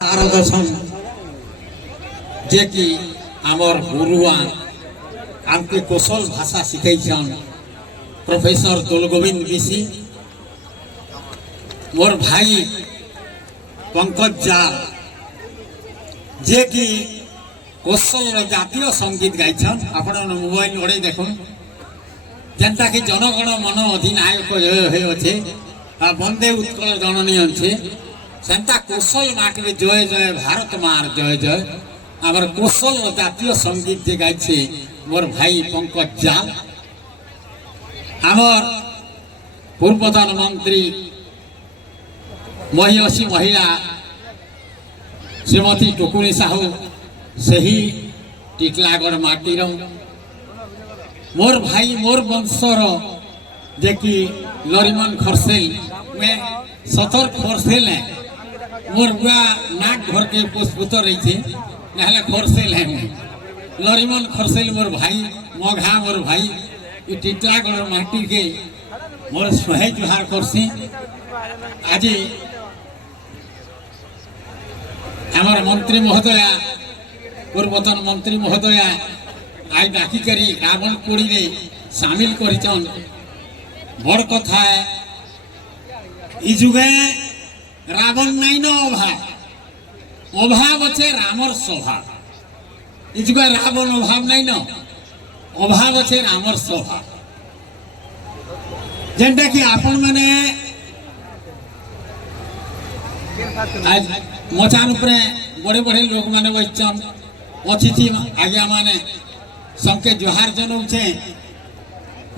दर्शन जे कि आमर गुरुआ आमके कौशल भाषा शिखैछन प्रोफेसर दौलगोविंद बिसी मोर भाई पंकज जाल जे कि कौशल जातीय संगीत गाइछन आपण मोबाइल ओडे देखुन जेनटा कि जनगण मन अधिनायक हे अच्छे बंदे उत्कल जननी अच्छे सेंता कौशल माटे जय जय भारत मार जय जय आमर कौशल जातीय संगीत जे गाइछे मोर भाई पंकज जाल आमर पूर्वतन मंत्री महिषी महिला श्रीमती टुकुनी साहू सही टिटलागढ़ माटीर मोर भाई मोर वंशर जे कि लरिमन खरसेल में सतर खरसेल है मोर बुआ नाक भर के पुष्पुत रही थे नहले खरसेल है मैं लरिमन खरसेल मोर भाई मघा मोर भाई ये टिटलागढ़ माटी के मोर सोहे जुहार करसी आज हमार मंत्री महोदया पूर्वतन मंत्री महोदया आज डाकी करी रावण पोड़ी रे शामिल करिचन बड़ कथा है इ जुगे रावण नहीं न अभाव अभाव अच्छे रामर स्वभाव इ जुगे रावण अभाव नहीं न अभाव अच्छे रामर स्वभाव जेंटा कि आपण माने आज मचान उपरे बड़े बड़े लोग माने बचन अतिथि आज्ञा माने संके जोहार जनौछे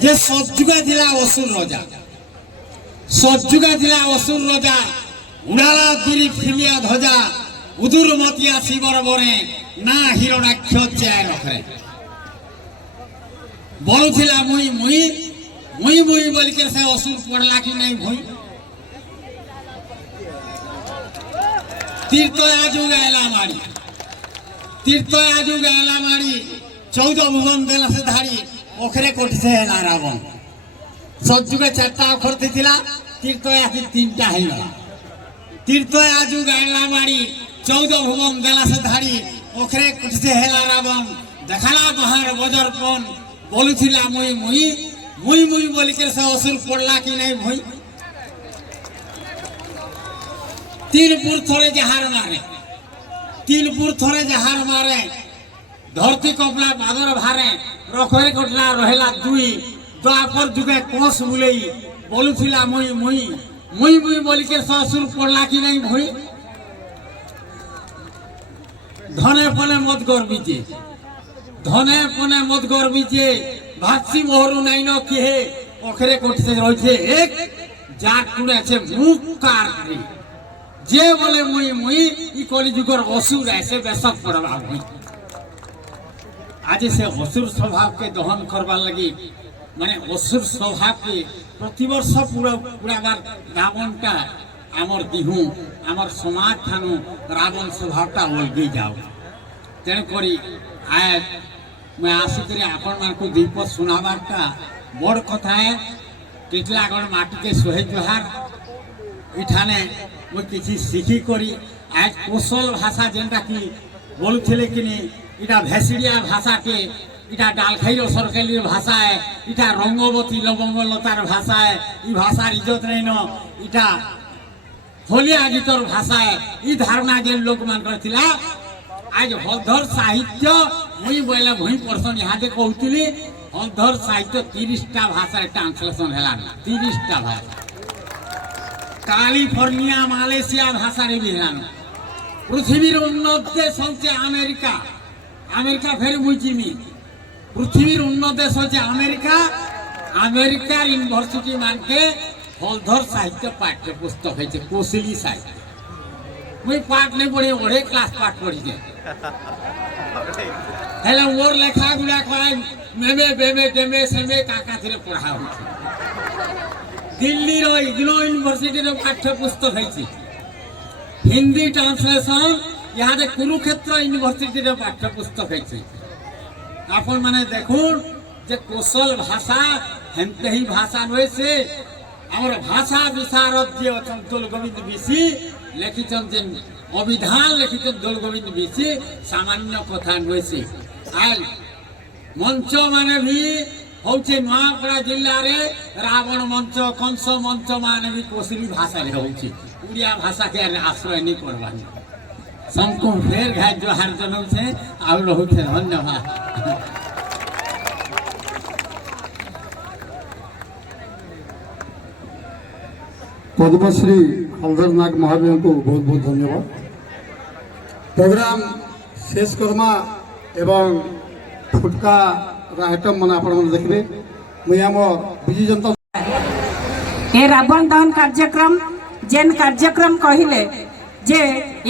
जे सजुगा जिला असुर राजा सजुगा जिला असुर राजा उड़ाला गिरी फिलिया ध्वजा उदुर मतिया शिवर बरे ना हिरणाक्ष चाय रखे बोलुथिला मुई मुई मुई मुई बोल के से असुर पड़ला कि नहीं भई तीर्थ आजू गायला मारी तीर्थ आजू गायला मारी 14 भुवन देला से धारी ओखरे कोठी से है रावण सजुगे 4टा अक्षर थिला तीर्थ आसी 3टा है गला तीर्थ आजू गायला मारी 14 भुवन देला से धारी ओखरे कोठी से है रावण देखाला बहार बजरपन बोलुथिला मुई मुई मुई मुई बोल के से असुर पड़ला कि नहीं भई 3 पुर थोड़े जहार मारे 3 पुर थोड़े जहार मारे धरती कपला बादर भारे रखरे कटला रहेला 2 द्वापर जुगे कोस मुलेई बोलुथिला मुई मुई मुई मुई बोल के ससुर पड़ला कि नहीं भई धने पने मत गर्बीचे धने पने मत गर्बीचे भासी मोहरु नहीं न के ओखरे कोठी से रहिছে एक जार कुने আছে मुख कार जे बोले मुई मुई इ कली जुगर असुर ऐसे बेसक पड़वा भई आज से असुर स्वभाव के दहन करवार लगी माने असुर स्वभाव के प्रतिवर्ष पूरा पूरा बार रावण का आमर दिहु आमर समाज थानु रावण स्वभावटा ओलगी जाओ तेन करी आय मैं आशा करी आपण मान को दीप सुनाबारटा बड़ कथा है टिटलागढ़ माटी के सोहे जोहार इठाने मैं किसी सीखी करी आज कौशल भाषा जेनटा कि बोलुथिले कि इटा भेसिड़िया भाषा के इटा डालखाईर सरकाली भाषा है इटा रंगवती लवंगलतार भाषा है इ भाषार इज्जत नहीं न इटा होलिया गीतर भाषा है इ धारणा जे लोक मान करथिला आज हलधर साहित्य मुई बोले भई पर्सन यहाँ दे कहउतिली हलधर साहित्य 30टा भाषा ट्रांसलेशन हैला 30टा भाषा कैलिफोर्निया मालयेशिया भाषा रे भी हैला पृथ्वीर उन्नत देश होचे अमेरिका अमेरिका फेर मुझिमी पृथ्वीर उन्नत देश होचे अमेरिका अमेरिका यूनिवर्सिटी मान के हलधर साहित्य पाठ्य पुस्तक है कौशली साहित्य मुई पाठ नहीं पढ़ी ओढ़े क्लास पाठ पढ़ी जे हेले मोर लेखा गुला कय मेमे बेमे डेमे सेमे काका थरे पढ़ा हो दिल्ली रो इग्नो यूनिवर्सिटी रो पाठ्य पुस्तक है हिंदी ट्रांसलेशन यहाँ दे कुरुक्षेत्र यूनिवर्सिटी रे पाठ्य पुस्तक है आपण माने देखुन जे कौशल भाषा हेमते ही भाषा नय से हमर भाषा विशारद जे अछन दौलगोविंद बिसी लेखिछन जे अभिधान लिखित दौल गोविंद बेसी सामान्य कथा नुहे से आयल मंच माने भी होचे नुआपड़ा जिल्ला रे रावण मंच कंस मंच माने भी कोसली भाषा रे होचे उड़िया भाषा के आश्रय नहीं करवानी संको फेर घाय जो हार जनौ छे आउ रहु छे धन्यवाद। पद्मश्री हलधर नाग महावीर को बहुत बहुत धन्यवाद। प्रोग्राम शेष करमा एवं फुटका आइटम मन आप देखिए मुझे आम विजु जनता ए रावण दहन कार्यक्रम जेन कार्यक्रम कहले जे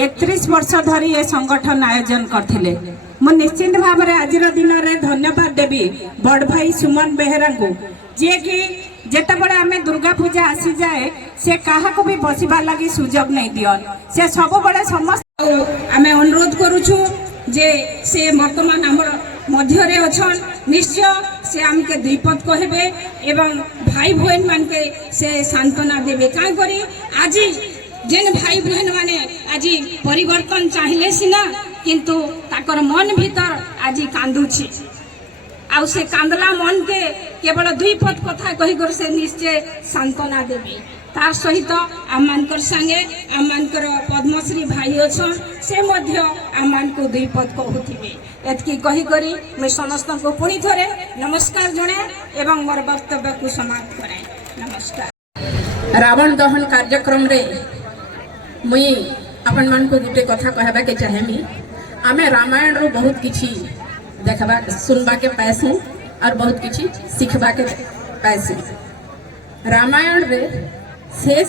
31 वर्ष धरी ए संगठन आयोजन करथिले मु निश्चित भाव में आज दिन में धन्यवाद देवी बड़ भाई सुमन बेहेरा को जे कि जेतेबेले आमे दुर्गा पूजा आसी जाए से काहा को भी बसिबा लगी सुजोग नहीं दियन से सब बड़े समस्त आमे अनुरोध करूछु जे से वर्तमान हमर मध्य रे अछन निश्चय से आमके द्विपद कहबे एवं भाई बहन मान के से सांत्वना देबे काई करी आज जेन भाई बहन माने आज परिवर्तन चाहिए सिना किंतु ताकर मन भीतर आज कांदुछि आउ से कांदला मन के केवल द्विपद कथा कही कर से निश्चय सांत्वना देबे तार सहित आममानकर संगे आममानकर पद्मश्री भाई अछन से मध्य आममान को द्विपद कहूथिबे एतकी कही करी मैं समस्त को पुणी थरे नमस्कार जणे एवं मोर वक्तव्य को समाप्त करे नमस्कार। रावण दहन कार्यक्रम रे मुई अपन मन को गुटे कथा कहबा के चाहेमी आमे रामायण रो बहुत किछि देखबा सुनबा के पाइसु और बहुत किछि सिखबा के पाइसु रामायण रे शेष